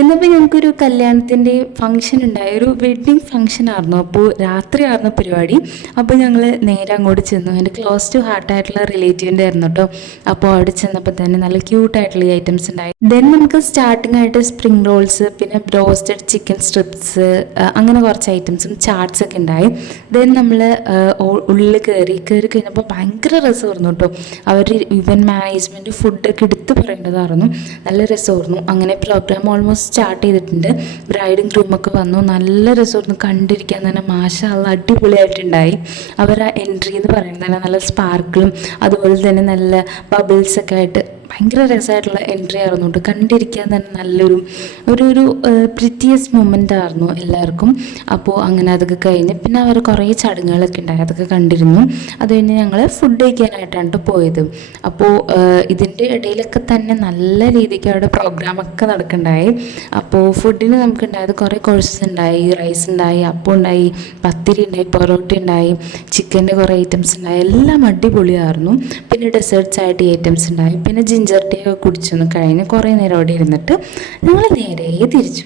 ഇന്നിപ്പോൾ ഞങ്ങൾക്കൊരു കല്യാണത്തിൻ്റെ ഫംഗ്ഷൻ ഉണ്ടായി, ഒരു വെഡ്ഡിങ് ഫംഗ്ഷൻ ആയിരുന്നു. അപ്പോൾ രാത്രിയായിരുന്നു പരിപാടി. അപ്പോൾ ഞങ്ങൾ നേരെ അങ്ങോട്ട് ചെന്നു. എൻ്റെ ക്ലോസ് ടു ഹാർട്ടായിട്ടുള്ള റിലേറ്റീവിൻ്റെ ആയിരുന്നു കേട്ടോ. അപ്പോൾ അവിടെ ചെന്നപ്പോൾ തന്നെ നല്ല ക്യൂട്ടായിട്ടുള്ള ഈ ഐറ്റംസ് ഉണ്ടായി. ദെൻ നമുക്ക് സ്റ്റാർട്ടിംഗ് ആയിട്ട് സ്പ്രിംഗ് റോൾസ്, പിന്നെ ബ്രോസ്റ്റഡ് ചിക്കൻ സ്ട്രിപ്സ്, അങ്ങനെ കുറച്ച് ഐറ്റംസും ചാട്സ് ഒക്കെ ഉണ്ടായി. ദെൻ നമ്മൾ ഉള്ളിൽ കയറി കഴിഞ്ഞപ്പോൾ ഭയങ്കര രസമായിരുന്നു കേട്ടോ. അവർ ഇവൻറ്റ് മാനേജ്മെൻറ്റ് ഫുഡൊക്കെ എടുത്ത് പറയേണ്ടതായിരുന്നു. നല്ല രസമായിരുന്നു. അങ്ങനെ പ്രോഗ്രാം ഓൾമോസ്റ്റ് സ്റ്റാർട്ട് ചെയ്തിട്ടുണ്ട്. ബ്രൈഡും ഗ്രൂമൊക്കെ വന്നു. നല്ല രസമായിരുന്നു കണ്ടിരിക്കാൻ തന്നെ. മാഷാ അല്ലാഹ് അടിപൊളിയായിട്ടുണ്ടായി. അവർ ആ എൻട്രി എന്ന് പറയുന്നത് തന്നെ നല്ല സ്പാർക്കിളും അതുപോലെ തന്നെ നല്ല ബബിൾസൊക്കെ ആയിട്ട് ഭയങ്കര രസമായിട്ടുള്ള എൻട്രി ആയിരുന്നു കേട്ടോ. കണ്ടിരിക്കാൻ തന്നെ നല്ലൊരു ഒരു പ്രിറ്റിയസ്റ്റ് മൊമെൻ്റ് ആയിരുന്നു എല്ലാവർക്കും. അപ്പോൾ അങ്ങനെ അതൊക്കെ കഴിഞ്ഞ് പിന്നെ അവർ കുറേ ചടങ്ങുകളൊക്കെ ഉണ്ടായി, അതൊക്കെ കണ്ടിരുന്നു. അത് കഴിഞ്ഞ് ഞങ്ങൾ ഫുഡ് കഴിക്കാനായിട്ടാണ് പോയത്. അപ്പോൾ ഇതിൻ്റെ ഇടയിലൊക്കെ തന്നെ നല്ല രീതിക്ക് അവിടെ പ്രോഗ്രാമൊക്കെ നടക്കുന്നുണ്ടായി. അപ്പോൾ ഫുഡിന് നമുക്കുണ്ടായത് കുറേ കോഴ്സസ് ഉണ്ടായി. റൈസ് ഉണ്ടായി, അപ്പം ഉണ്ടായി, പത്തിരി ഉണ്ടായി, പൊറോട്ട ഉണ്ടായി, ചിക്കൻ്റെ കുറേ ഐറ്റംസ് ഉണ്ടായി. എല്ലാം അടിപൊളിയായിരുന്നു. പിന്നെ ഡെസേർട്ട്സ് ആയിട്ട് ഐറ്റംസ് ഉണ്ടായി. പിന്നെ ജിഞ്ചർ ടീ ഒക്കെ കുടിച്ചൊന്ന് കഴിഞ്ഞ് കുറേ നേരം അവിടെ ഇരുന്നിട്ട് ഞങ്ങൾ നേരെ തിരിച്ചു.